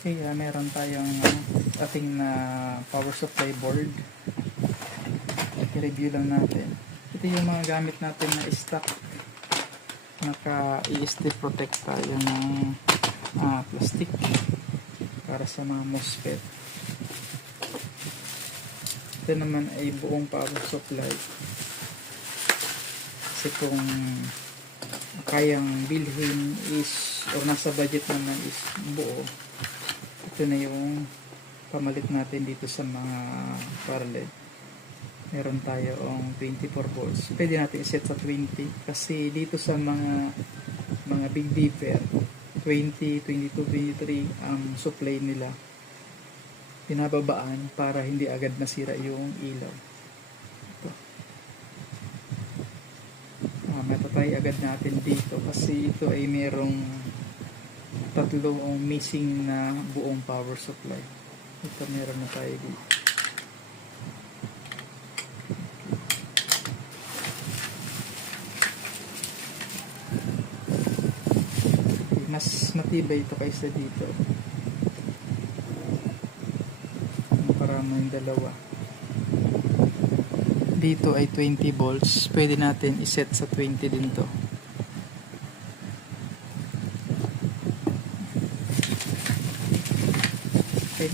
Okay, meron tayong ating na power supply board. I-review lang natin. Ito yung mga gamit natin na stock. Naka-ESD protect tayo ng plastic para sa mga MOSFET. Ito naman ay buong power supply. Kasi kung kayang bilhin is o nasa budget naman is buo, ito na yung pamalit natin dito sa mga parallel. Meron tayo ang 24 volts. Pwede natin iset sa 20 kasi dito sa mga big dipper 20, 22, 23 ang supply nila. Pinababaan para hindi agad nasira yung ilaw. Ito. Matatay agad natin dito kasi ito ay merong tatlong missing na buong power supply. Ito meron na tayo dito. Okay, mas matibay ito kaysa dito. Para may dalawa. Dito ay 20 volts. Pwede natin iset sa 20 din to. Okay,